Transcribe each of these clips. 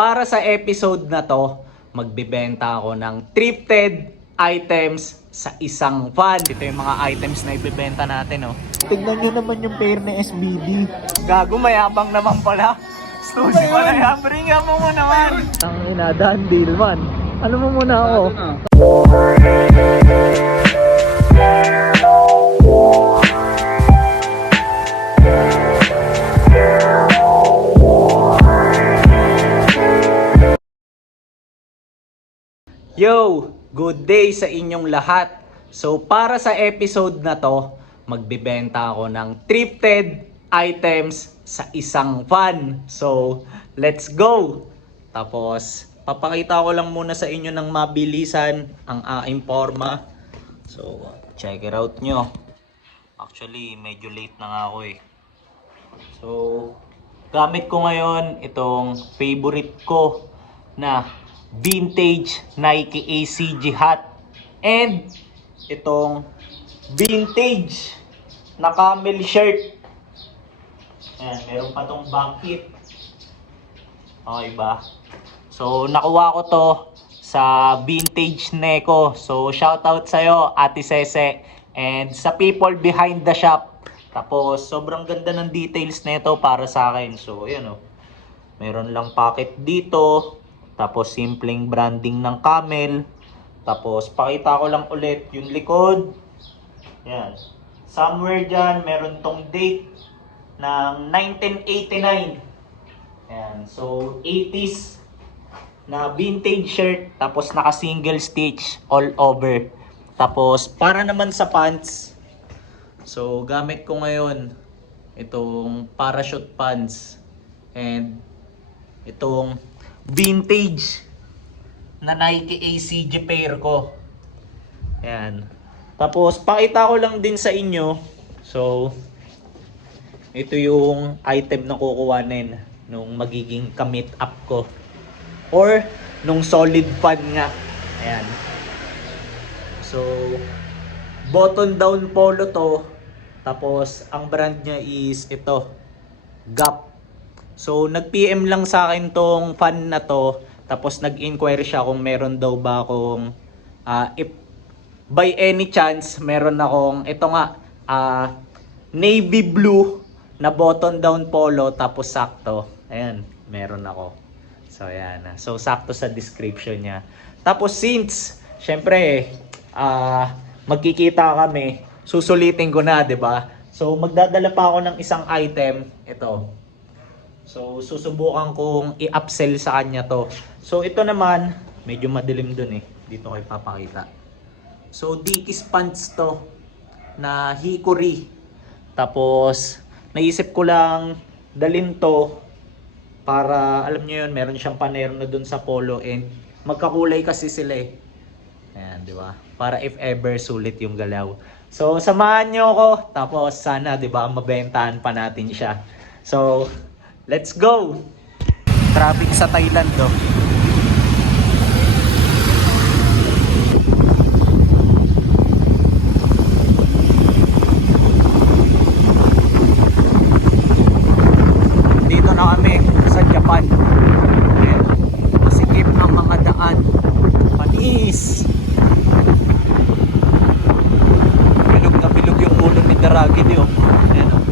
para sa episode na to, magbibenta ako ng thrifted items sa isang van. Ito yung mga items na ibibenta natin, oh. Tignan nyo naman yung pair ni SBD. Gago, mayabang naman pala. Susi pala yan. Bring mo mo naman. Ang inadahan deal man. Ano mo muna ako? Yo! Good day sa inyong lahat. So para sa episode na to, magbibenta ako ng thrifted items sa isang van. So let's go! Tapos papakita ko lang muna sa inyo ng mabilisan ang aking forma. So check it out nyo. Actually medyo late na nga ako eh. So gamit ko ngayon itong favorite ko na vintage Nike ACG hat and itong vintage na camel shirt. Ayan, meron pa tong bucket. Okay ba? So nakuha ko to sa Vintage Neko. So shoutout sa'yo Ate Sese and sa people behind the shop. Tapos sobrang ganda ng details nito para sa akin. So ayan oh. Meron lang pocket dito. Tapos simpleng branding ng camel. Tapos pakita ko lang ulit yung likod. Yan. Somewhere dyan meron tong date ng 1989. Yan. So 80s na vintage shirt. Tapos naka single stitch all over. Tapos para naman sa pants. So gamit ko ngayon itong parachute pants. And itong vintage na Nike ACG pair ko. Ayan. Tapos pakita ko lang din sa inyo. So ito yung item na kukuhanin nung magiging commit up ko or nung solid fan nga. Ayan. So button down polo to. Tapos ang brand niya is ito, Gap. So nag-PM lang sa akin tong fan na to. Tapos nag-inquire siya kung meron daw ba akong if by any chance meron akong ito nga navy blue na button down polo tapos sakto. Ayan, meron ako. So ayan. So sakto sa description niya. Tapos since syempre magkikita kami, susulitin ko na, 'di ba? So magdadala pa ako ng isang item, ito. So susubukan kong i-upsell sa kanya to. So ito naman, medyo madilim dun eh. Dito ko ipapakita. So Dickies pants to na hickory. Tapos naisip ko lang dalhin to para alam niyo yun, meron siyang panero na dun sa polo and magkakulay kasi sila eh. Ayan, di ba? Para if ever sulit yung galaw. So samahan niyo ako. Tapos sana, di ba, mabentahan pa natin siya. So let's go! Traffic sa Thailand, oh. Dito na kami sa Japan. Ayan. Masikip ang mga daan. Panis! Bilog na bilog yung ulo ni Daragid, oh. Ayan, oh.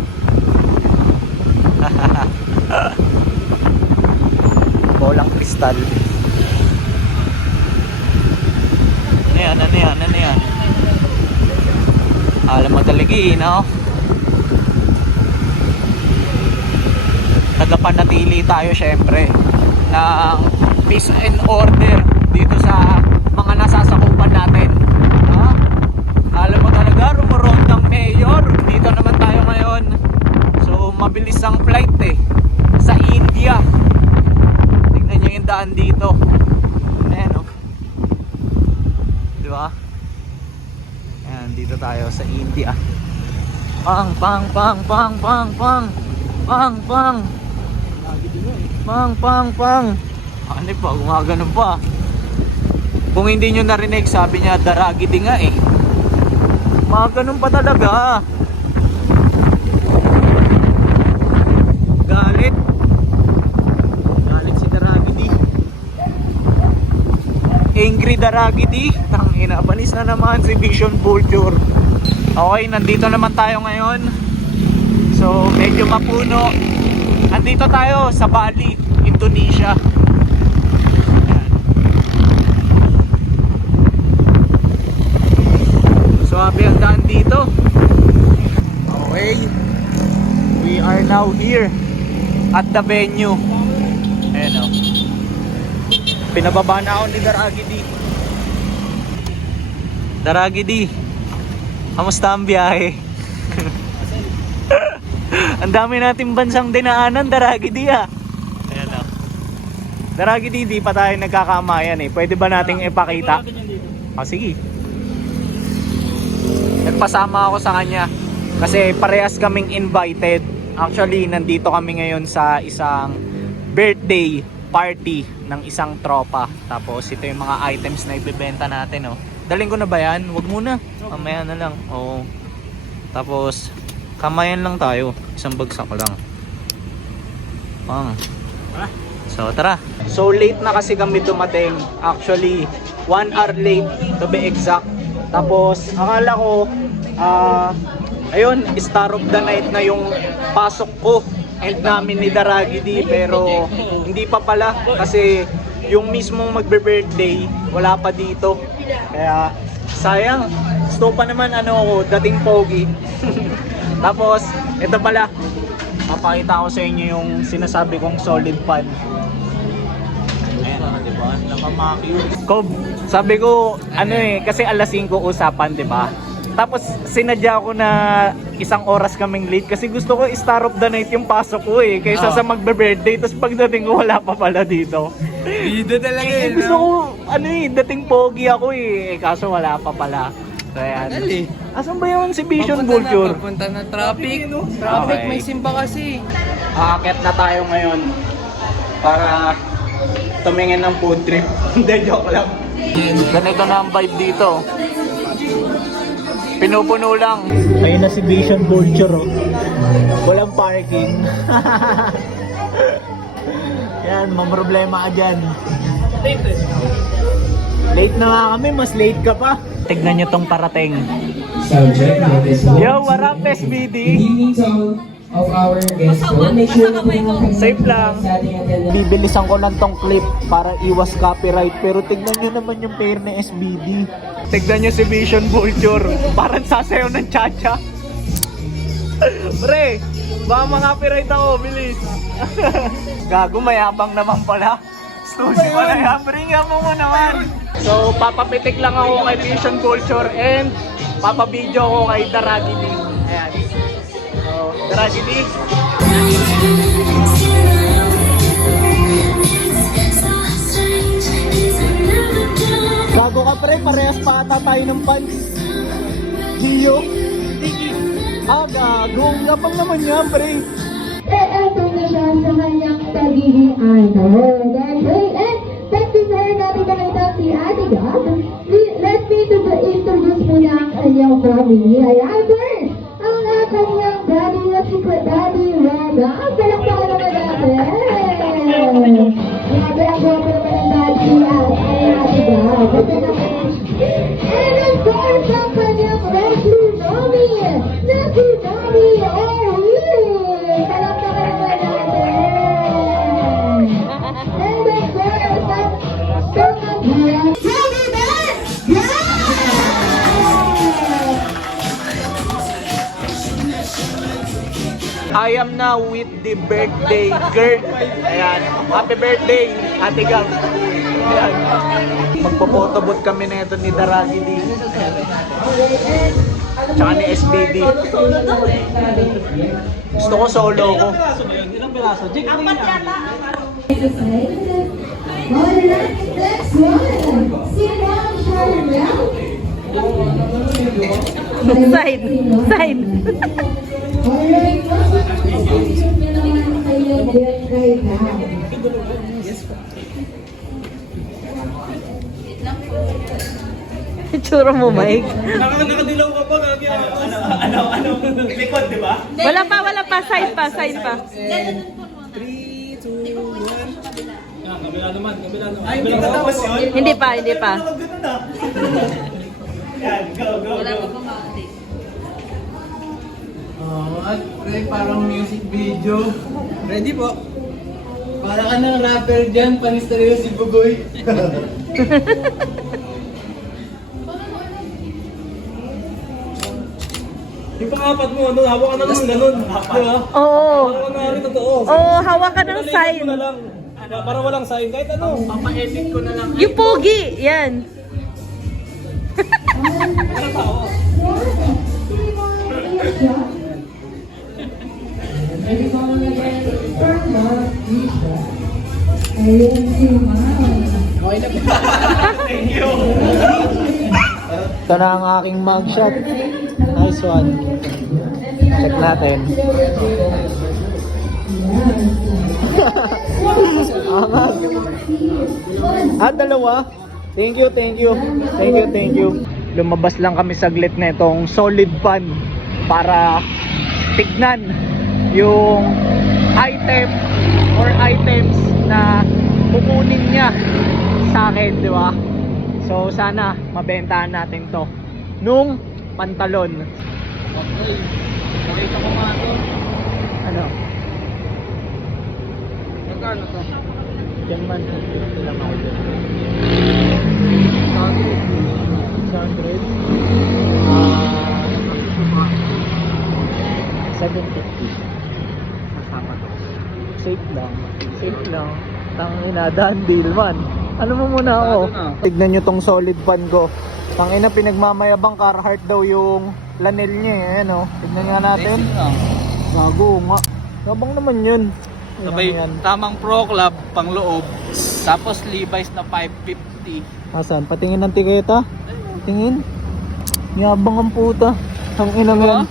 Bolang kristal. Ano yan? Ano yan? Ano yan? Alam mo talaga no? Nagpanatili tayo syempre ng peace and order dito sa mga nasasakupan natin. Ha? Alam mo talaga, rumorondang mayor. Dito naman tayo ngayon. So mabilis ang flight eh. Sa India. Tingnan nyo yung daan dito. Ayan o. Diba? Ayan, dito tayo sa India. Pang, pang, pang, pang, pang, pang. Pang, pang. Pang, pang, pang. Ano pa, gumaganon pa. Kung hindi nyo narinig, sabi niya, Daragidi nga eh. Gumaganon pa talaga. Galit. Galit si Daragidi. Victory Daragidi. Tangina, panis na naman si Vision Vulture. Okay, nandito naman tayo ngayon. So, medyo mapuno. Nandito tayo sa Bali, Indonesia. Swabe ang daan dito. Okay. We are now here at the venue. Ayan o. Pinababa na ako ni Daragidi. Daragidi, kamusta ang biyahe? Ang dami nating bansang dinaanan, Daragidi ah. Ayan o. Daragidi, di pa tayo nagkakamayan eh. Pwede ba nating ipakita? Sige. Nagpasama ako sa kanya kasi parehas kaming invited. Actually, nandito kami ngayon sa isang birthday party ng isang tropa. Tapos ito yung mga items na ibebenta natin, oh. Daling ko na ba yan? Wag muna. Mamaya na lang. Oo. Tapos kamayan lang tayo. Isang bagsak lang. So tara. So late na kasi kami dumating. Actually 1 hour late to be exact. Tapos akala ko ayun, Star of the Night na yung pasok ko and namin ni Daragidi, pero hindi pa pala kasi yung mismong magbe-birthday wala pa dito. Kaya sayang, gusto pa naman ako, dating pogi. Tapos ito pala, mapakita ko sa inyo yung sinasabi kong solid fan. Ayan, diba? Nakamakyo. Kob, sabi ko, kasi alas 5 usapan, diba? Tapos sinadya ko na 1 oras kaming late kasi gusto ko Star of the Night yung pasok ko eh. Kaysa sa magbe-birthday, tapos pagdating ko wala pa pala dito. Dito talaga yun. Gusto ko, dating pogi ako eh. Kaso wala pa pala. So ayan. Asan ba yun si Vision Vulture? Papunta na traffic. Traffic, Okay. may simba kasi. Aakyat na tayo ngayon para tumingin ng food trip. Hindi, joke lang. Ganito na ang vibe dito. Pinupuno lang. Ayun na si Vision Vulture, oh. Walang parking. Yan, mamroblema ka dyan. Late na nga kami, mas late ka pa. Tignan nyo tong parating. Yo, what up, SBD? Of our guests. Make sure na Safe lang. Bibilisan ko lang tong clip para iwas copyright. Pero tignan nyo naman yung pair ni SBD. Tignan nyo si Vision Vulture. Parang sasayaw ng cha-cha. Pre, baka ma-copyright ako. Bilis. Gago, mayabang naman pala. Studio pala yan. Bringan mo mo naman. So, papapitik lang ako kay Vision Vulture and papabidyo ako kay Daragidi. Ayan. So, Daragidi. Bago ka pre, parehas pa ata tayo ng pants. Gio. Gago. Lapang naman yan pre. Eto na siya sa kanyang pagiging idol. And thank you sir, natin nakita si Ate Gab. Let me introduce muna ang kanyang family. Ayan first, ang kanyang daddy na si Daddy Rega. Ang palakpakan naman natin. Grabe ang gwapo naman ng daddy at Ate Gab. And of course, ang kanyang rescue mommy na si Mommy Erwin. Palakpakan naman natin. And of course, ang kanyang Teddy Bear! I am now with the birthday girl. Ayan. Happy birthday, Ate Gab. Ayan. Magpo-photobooth kami na ito ni Daragidi. Tsaka ni SBD. Gusto ko solo ko. Ilang piraso? Apat yata. Alright, next one. Si Ma'am Charlotte. Side. Alright, picture niya naman kayo birthday na. Itsura mo, Mike. Nakadilaw ka pa. Likod, di ba? Wala pa. Side pa. 3, 2, 1. Kabila naman. Ay, hindi ka tapos yun? Hindi pa, hindi pa. Yan, go, go, go. At pre, parang music video. Ready po? Para ka ng rapper dyan, panis talaga si Bugoy. Yung pangapat mo, ano, hawak ka na lang ganun. Di ba? Oo. Parang ano rin totoo. Oo, hawak ka ng sign. Mo na lang. Parang walang sign, kahit ano. Papa-edit ko na lang. Yung pogi, yan. Ayun si Ma'am. Thank you. Ito na ang aking mugshot. Nice one. Check natin. Angat. Dalawa. Thank you, thank you. Thank you, thank you. Lumabas lang kami saglit na itong solid pan para tignan yung item or items na kukunin niya sa akin, di ba? So sana mabentahan natin to nung pantalon. Okay. Nakita ko nga to. Ano? Magkano to? Yan man. Ito lang ako dyan. 600. 750. Kasama to. Safe lang. Safe lang. Tangina, done deal man. Ano mo muna ako? Tignan nyo tong solid pan ko. Tangina, pinagmamayabang Carhartt daw yung lanel niya eh. Ayan o. Tignan nga natin. Gago nga. Gabang naman yun. Sabay, tamang pro club, pang loob. Tapos Levi's na 550. Asan? Patingin ng tiketa? Tingin. Yabang ang puta. Ang inang yan.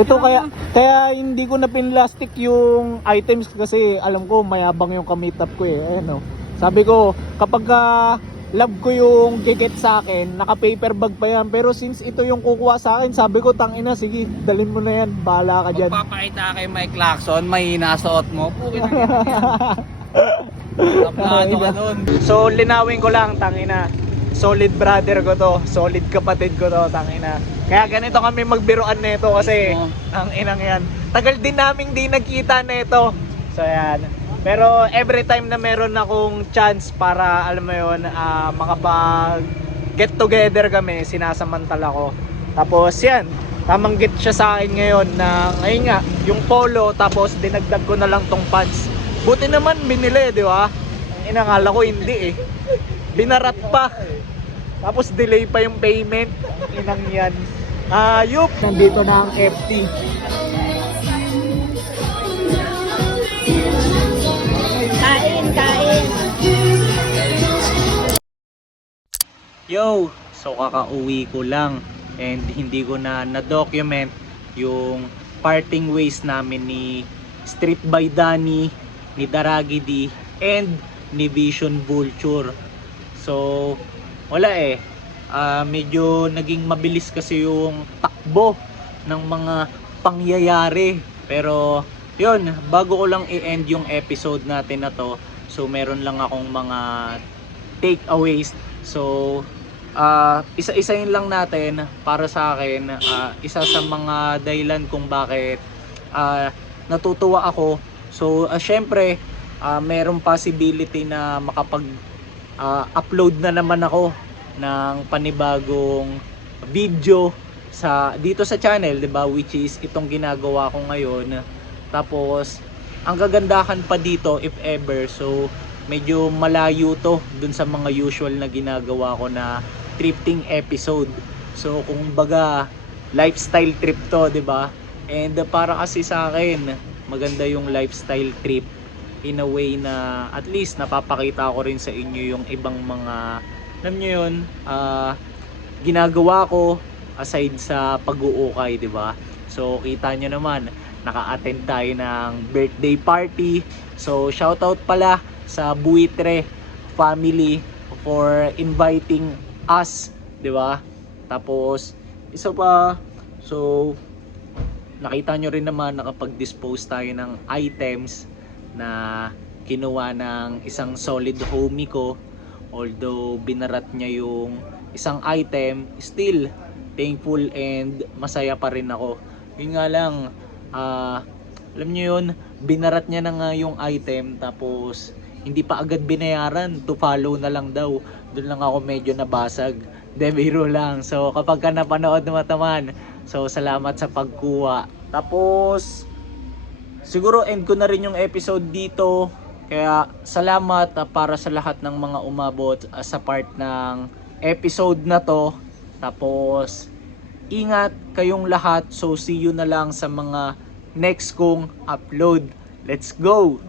Ito kaya hindi ko na pinlastic yung items kasi alam ko mayabang yung kamitap ko eh. Ayan o. Sabi ko kapag love ko yung giget sa akin, naka paper bag pa yan. Pero since ito yung kukuha sa akin, sabi ko tangina, sige, dalhin mo na yan. Bahala ka dyan. Magpapakita kay Mike Lacson, may nasuot mo. Pukin na Taplado ka dun. So linawin ko lang, tangina. Solid brother ko to, solid kapatid ko to, tangina. Kaya ganito kami magbiruan nito kasi ang inang yan. Tagal din naming di nagkita nito. So yan. Pero every time na meron akong chance para alam mo yun, makapag get together kami, sinasamantala ko. Tapos yan, tamang get siya sa akin ngayon na ngayon nga, yung polo tapos dinagdag ko na lang tong pants. Buti naman binili, di ba? Ang inangala ko hindi eh. Binarat pa. Tapos delay pa yung payment. Ang inang yan. Yup, nandito na ang FT. Kain. Yo, so kakauwi ko lang and hindi ko na-document yung parting ways namin ni Street by Danny, ni Daragi D, and ni Vision Vulture. So, wala eh. Medyo naging mabilis kasi yung takbo ng mga pangyayari. Pero, yun, bago ko lang i-end yung episode natin na to, so meron lang akong mga takeaways. So, isa-isahin lang natin para sa akin. Isa sa mga dahilan kung bakit natutuwa ako. So, syempre, merong possibility na makapag-upload na naman ako ng panibagong video dito sa channel, 'di ba, which is itong ginagawa ko ngayon. Tapos ang kagandahan pa dito, if ever, so medyo malayo to dun sa mga usual na ginagawa ko na thrifting episode. So kung baga lifestyle trip to, 'di ba? And para kasi sa akin maganda yung lifestyle trip in a way na at least napapakita ko rin sa inyo yung ibang mga, alam nyo yun, ginagawa ko aside sa pag-uukay, di ba? So kita nyo naman, naka-attend tayo ng birthday party. So shoutout pala sa Buitre family for inviting us, di ba? Tapos isa pa, so nakita nyo rin naman nakapag-dispose tayo ng items na kinuha ng isang solid homie ko. Although binarat niya yung isang item, still thankful and masaya pa rin ako. Yun nga lang, alam niyo yun, binarat niya na nga yung item tapos hindi pa agad binayaran, to follow na lang daw. Doon lang ako medyo nabasag. De, biro lang. So kapag ka napanood mo naman, so salamat sa pagkuha. Tapos siguro end ko na rin yung episode dito. Kaya salamat para sa lahat ng mga umabot sa part ng episode na to. Tapos ingat kayong lahat. So see you na lang sa mga next kong upload. Let's go!